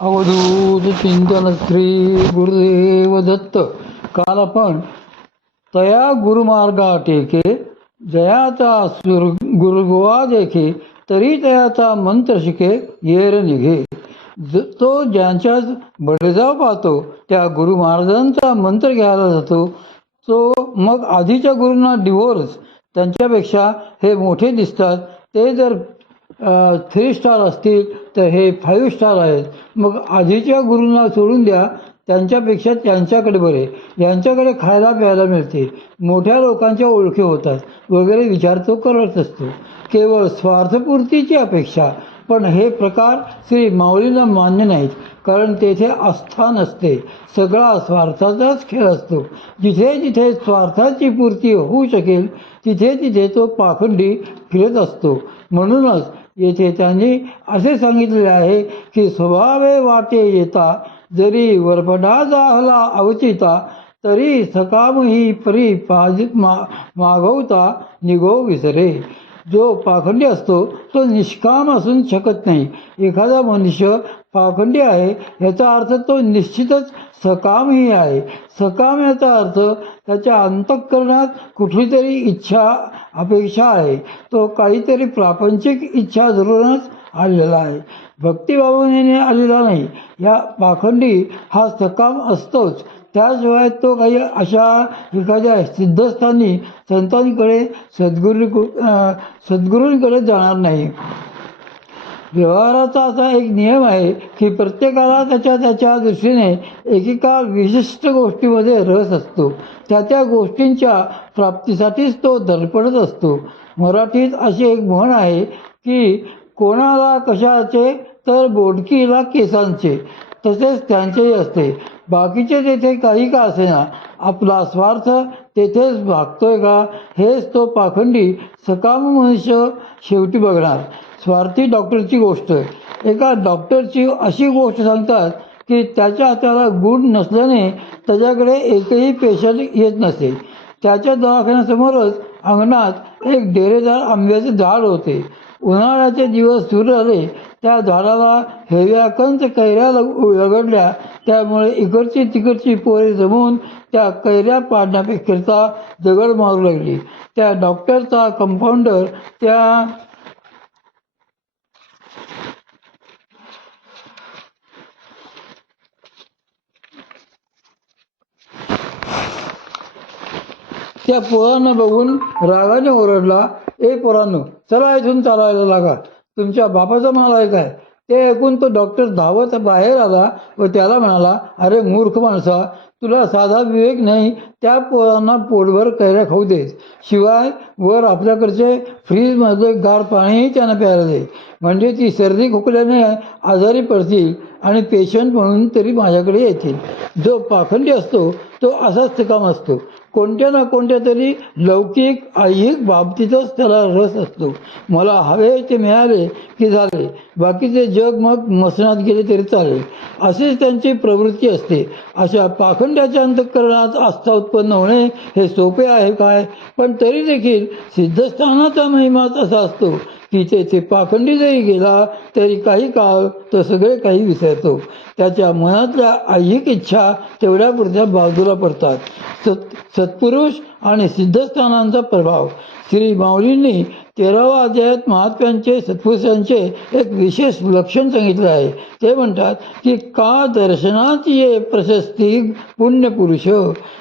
अवधूत चिंतन श्री गुरुदेव दत्त. काल आपण तया गुरुमार्गा टेके जयाचा गुरुगोवा देखे तरी तयाचा मंत्र शिके येर निघे. तो ज्यांच्याच बडजाव पाहतो त्या गुरु महाराजांचा मंत्र घ्यायला जातो. तो मग आधीच्या गुरूंना डिवोर्स, त्यांच्यापेक्षा हे मोठे दिसतात. ते जर 3 स्टार असतील तर हे 5 स्टार आहेत. मग आधीच्या गुरूंना सोडून द्या, त्यांच्यापेक्षा त्यांच्याकडे बरे, यांच्याकडे खायला प्यायला मिळते, मोठ्या लोकांच्या ओळखी होतात वगैरे विचार तो करत असतो. केवळ स्वार्थपूर्तीची अपेक्षा. पण हे प्रकार श्री माऊलींना मान्य नाहीत, कारण तेथे आस्था नसते. सगळा स्वार्थाचाच खेळ असतो. जिथे जिथे स्वार्थाची पूर्ती होऊ शकेल तिथे तिथे तो पाखंडी फिरत असतो. म्हणूनच येथे त्यांनी असे सांगितले आहे की स्वभावे वाटे येता जरी वरपडा जाहला अवचिता तरी सकामही परी मागवता निघो विसरे. जो पाखंडी असतो तो निष्काम असून शकत नाही. एखादा मनुष्य पाखंडी आहे याचा अर्थ तो निश्चितच सकामही आहे. सकाम याचा अर्थ त्याच्या अंतःकरणात कुठली तरी इच्छा अपेक्षा आहे. तो काहीतरी प्रापंचिक इच्छा धरूनच आलेला आहे, भक्तिभावनेने आलेला नाही. या पाखंडी हा सकाम असतोच. त्याशिवाय तो काही अशा एखाद्या सिद्धस्थानी संतांकडे सद्गुरूंकडे जाणार नाही. व्यवहाराचा असा एक नियम आहे की प्रत्येकाला त्याच्या त्याच्या दृष्टीने एकेका विशिष्ट गोष्टीमध्ये रस असतो. त्या त्या गोष्टींच्या प्राप्तीसाठीच तो धडपडत असतो. मराठीत अशी एक म्हण आहे की कोणाला कशाचे तर बोडकीला केसांचे, तसेच त्यांचेही असते. बाकीचे तेथे काही का असेना, आपला स्वार्थ तेथेच भागतोय का हेच तो पाखंडी सकाम मनुष्य शेवटी बघणार. स्वार्थी डॉक्टरची गोष्ट. एका डॉक्टरची अशी गोष्ट सांगतात की त्याच्या हाताला गुण नसल्याने त्याच्याकडे एकही पेशंट येत नसे. त्याच्या दवाखान्यासमोरच अंगणात एक डेरेदार आंब्याचे झाड होते. उन्हाळ्याचे दिवस सुरू झाले. त्या झाडाला हेव्या कंच कैऱ्या लगडल्या. त्यामुळे इकडची तिकडची पोरे जमून त्या कैऱ्या पाडण्याकरिता दगड मारू लागली. त्या डॉक्टरचा कंपाऊंडर त्या पोरांना बघून रागाने ओरडला, ए पोरांनो, चला इथून चालायला लागा, तुमच्या बापाचा माल आहे काय? ते ऐकून तो डॉक्टर धावत बाहेर आला व त्याला म्हणाला, अरे मूर्ख माणसा, तुला साधा विवेक नाही. त्या पोरांना पोटभर कैऱ्या खाऊ देस, शिवाय वर आपल्याकडचे फ्रीजमधले गार पाणीही त्यांना प्यायला दे, म्हणजे ती सर्दी खोकल्याने आजारी पडतील आणि पेशंट म्हणून तरी माझ्याकडे येतील. जो पाखंडी असतो तो असाच काम असतो. कोणत्या ना कोणत्या तरी लौकिक ऐहिक बाबतीतच त्याला रस असतो. मला हवे ते मिळाले की झाले, बाकीचे जग मग मसनात गेले तरी चालेल, अशीच त्यांची प्रवृत्ती असते. अशा पाखंड्याच्या अंतःकरणात आस्था उत्पन्न होणे हे सोपे आहे काय? पण तरी देखील सिद्धस्थानाचा महिमाच असा असतो की तेथे पाखंडी जरी गेला तरी काही काळ तो सगळे काही विसरतो. त्याच्या मनातल्या ऐहिक इच्छा तेवढ्यापुरत्या बाजूला पडतात. सत्पुरुष आणि सिद्धस्थानांचा प्रभाव. श्री माऊलींनी 13व्या अध्यायात महात्म्यांचे सत्पुरुषांचे एक विशेष लक्षण सांगितले आहे. ते म्हणतात की का दर्शनात ये प्रशस्ती पुण्यपुरुष.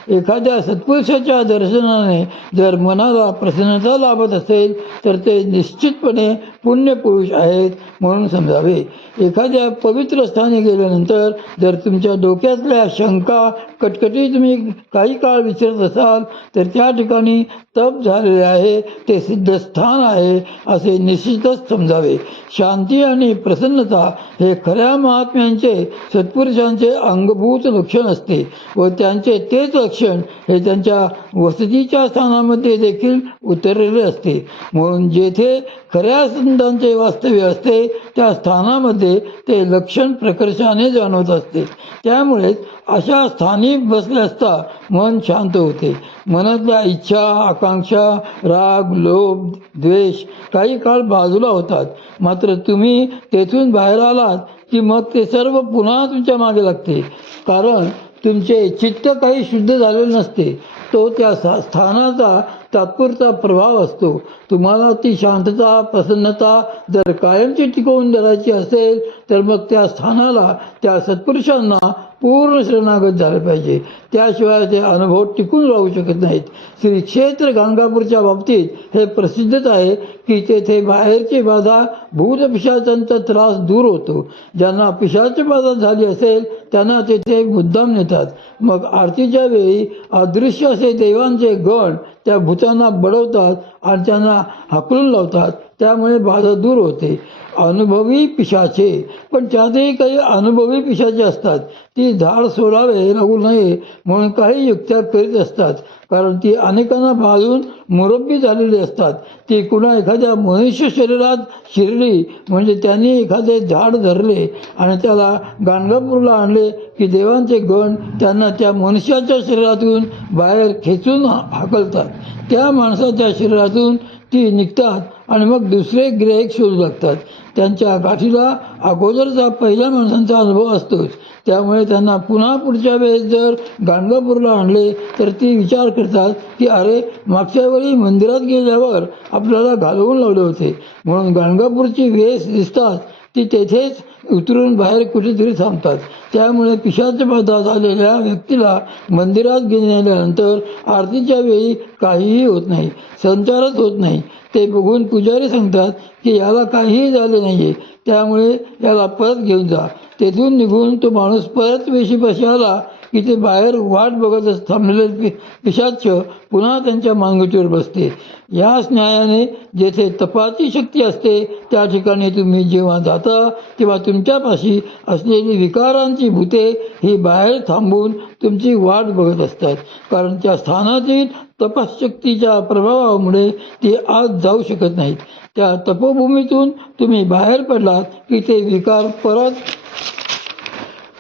एखाद्या सत्पुरुषाच्या दर्शनाने जर मनाला प्रसन्नता लाभत असेल तर ते निश्चितपणे पुण्यपुरुष आहेत म्हणून समजावे. एखाद्या पवित्र स्थानी गेल्यानंतर जर तुमच्या डोक्यातल्या शंका कटकटी तुम्ही काही काळ विसरत असाल तर त्या ठिकाणी तप झालेले आहे, ते सिद्धस्थान आहे असे निश्चितच समजावे. शांती आणि प्रसन्नता हे खऱ्या महात्म्यांचे सत्पुरुषांचे अंगभूत लक्षण असते व त्यांचे तेच लक्षण हे त्यांच्या वसतीच्या स्थानामध्ये देखील उतरलेले असते. म्हणून जेथे खऱ्या संतांचे वास्तव्य असते त्या स्थानामध्ये ते लक्षण प्रकर्षाने जाणवत असते. त्यामुळेच अशा स्थानी बसले असता मन शांत होते. मनातल्या इच्छा आकांक्षा, राग, लोभ, द्वेष काही काळ बाजूला होतात. मात्र तुम्ही तेथून बाहेर आलात की मग ते सर्व पुन्हा तुमच्या मागे लागते. कारण तुमचे चित्त काही शुद्ध झालेले नसते. तो त्या स्थानाचा तात्पुरता प्रभाव असतो. तुम्हाला ती शांतता, प्रसन्नता जर कायमची टिकवून धरायची असेल तर मग त्या स्थानाला, त्या सत्पुरुषांना पूर्ण शरणागत झालं पाहिजे. त्याशिवाय ते अनुभव टिकून राहू शकत नाहीत. श्री क्षेत्र गाणगापूरच्या बाबतीत हे प्रसिद्धच आहे की तेथे बाहेरची बाधा, भूत पिशाचांचा त्रास दूर होतो. ज्यांना पिशाची बाधा झाली असेल त्यांना तेथे मुद्दाम नेतात. मग आरतीच्या वेळी अदृश्य असे देवांचे गण त्या भूतांना बडवतात आणि त्यांना हाकलून लावतात. त्यामुळे बाधा दूर होते. अनुभवी पिशाचे, पण त्यातही काही अनुभवी पिशाचे असतात. ती धाड सोडावे लागू नये म्हणून काही युक्त्या करीत असतात. कारण ती अनेकांना भाजून मुरब्बी झालेली असतात. ती कुणा एखाद्या मनुष्य शरीरात शिरली म्हणजे त्यांनी एखादे झाड धरले आणि त्याला गाणगापूरला आणले की देवांचे गण त्यांना त्या मनुष्याच्या शरीरातून बाहेर खेचून हाकलतात. त्या माणसाच्या शरीरातून ती निघतात आणि मग दुसरे गिऱ्हाईक शोधू लागतात. त्यांच्या गाठीला अगोदरचा पहिल्या माणसांचा अनुभव असतोच. त्यामुळे त्यांना पुन्हा पुढच्या वेळेस जर गाणगापूरला आणले तर ती विचार करतात की अरे, मागच्या वेळी मंदिरात गेल्यावर आपल्याला घालवून लावले होते. म्हणून गाणगापूरची वेस दिसतात ती तेथेच उतरून बाहेर कुठेतरी थांबतात. त्यामुळे पिशाचबाधा झालेल्या व्यक्तीला मंदिरात गेल्यानंतर आरतीच्या वेळी काहीही होत नाही, संचारच होत नाही. ते बघून पुजारी सांगतात की याला काहीही झाले नाहीये, त्यामुळे याला परत घेऊन जा. तेथून निघून तो माणूस परत वेशीपाशी आला की ते बाहेर वाट बघत थांबलेले पिशाच पुन्हा त्यांच्या मानगुटीवर बसते. याच न्यायाने जेथे तपाची शक्ती असते त्या ठिकाणी तुम्ही जेव्हा जाता तेव्हा तुमच्यापाशी असलेली विकारांची भूते ही बाहेर थांबून तुमची वाट बघत असतात. कारण त्या स्थानातील तपशक्तीच्या प्रभावामुळे ती आत जाऊ शकत नाहीत. त्या तपोभूमीतून तुम्ही बाहेर पडलात की ते विकार परत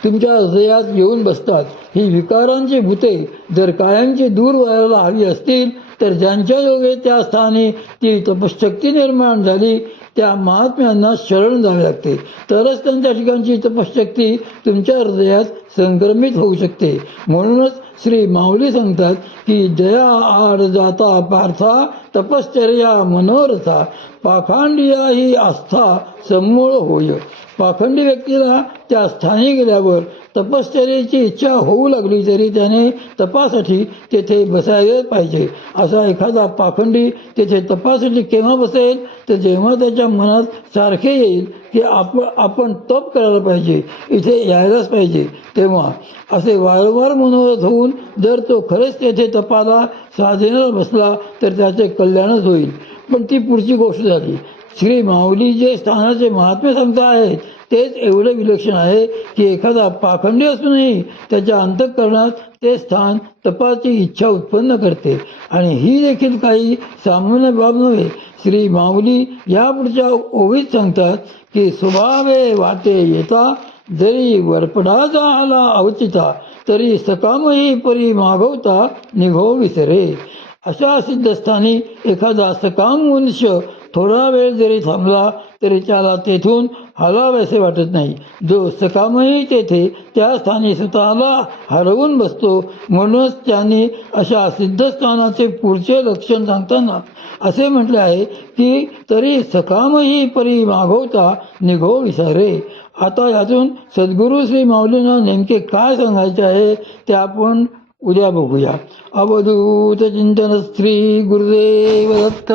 तुमच्या हृदयात येऊन बसतात. ही विकारांची भूते जर कायमची दूर व्हायला हवी असतील तर ज्यांच्या योगे त्या स्थानी ती तपशक्ती निर्माण झाली त्या महात्म्यांना शरण जावे लागते. तरच त्यांच्या ठिकाणची तपशक्ती तुमच्या हृदयात संक्रमित होऊ शकते. म्हणूनच श्री माऊली सांगतात की जया आड जाता पार्था, तपश्चर्या मनोरथा, पाखांडिया ही आस्था समूळ होय. पाखंडी व्यक्तीला त्या स्थानी गेल्यावर तपश्चर्याची इच्छा होऊ लागली तरी त्याने तपासाठी तेथे बसायला पाहिजे. असा एखादा पाखंडी तेथे तपासाठी केव्हा बसेल तर जेव्हा त्याच्या मनात सारखे येईल की आपण तप करायला पाहिजे, इथे यायलाच पाहिजे, तेव्हा. असे वारंवार मनोरथ होऊन जर तो खरेच तेथे तपाला साधनेला बसला तर त्याचे कल्याणच होईल. पण ती पुढची गोष्ट झाली. श्री माऊली जे स्थानाचे महात्म्य सांगता आहेत तेच एवढे विलक्षण आहे की एखादा पाखंडी असूनही त्याच्या अंतःकरणात ते स्थान तपाची इच्छा उत्पन्न करते. आणि ही देखील काही सामान्य बाब नव्हे. श्री माऊली या पुढच्या ओवीत सांगतात की स्वभावे वाटे येता, जरी वरपडाचा आला अवचिता, तरी सकामही परी मागवता निघो विसरे. अशा सिद्धस्थानी एखादा सकाम मनुष्य थोडा वेळ जरी थांबला तरी त्याला तेथून हलावेसे वाटत नाही. जो सकामही तेथे त्या स्थानी स्वतःला हरवून बसतो. म्हणूनच त्यांनी अशा सिद्धस्थानाचे पुढचे लक्षण सांगताना असे म्हटले आहे की तरी सकामही परी मागवता निघो विसरे. आता यातून सद्गुरू श्री माऊलींना नेमके काय सांगायचे आहे ते आपण उद्या बघूया. अवधूत चिंतन श्री गुरुदेव दत्त.